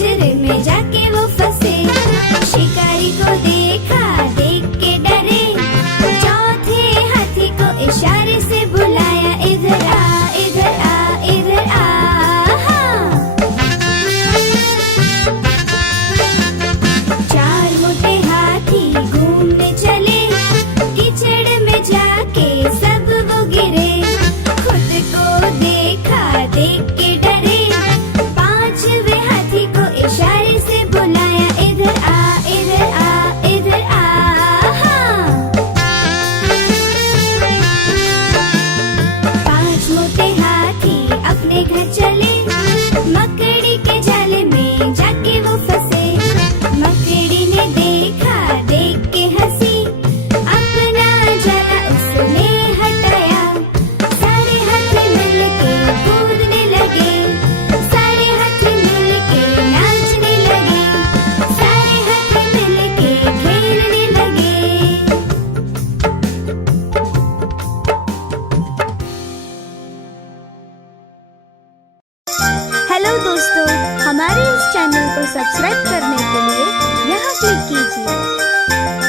पिंजरे में जाके वो फंसे। शिकारी को देखा, देख के डरे, चौथे हाथी को इशारे से बुलाया, इधर आ, इधर आ, इधर आ। चार मोटे हाथी घूमने चले, कीचड़ में जाके सब वो गिरे। खुद को देखा, देख के डरे, पांचवे हाथी को इशारे से बुलाया, इधर आ, इधर आ, इधर आ। पांच मोटे हाथी अपने घर चले, मकड़ी के जाले में जाके वो फंसे। मकड़ी ने देखा, देख के हंसी, अपना जाला उसने हटाया। सारे हाथी मिलके कूदने लगे, सारे हाथी मिलके नाचने लगे, सारे हाथी मिलके खेलने लगे। हेलो दोस्तों, हमारे इस चैनल को सब्सक्राइब करने के लिए यहाँ क्लिक कीजिए।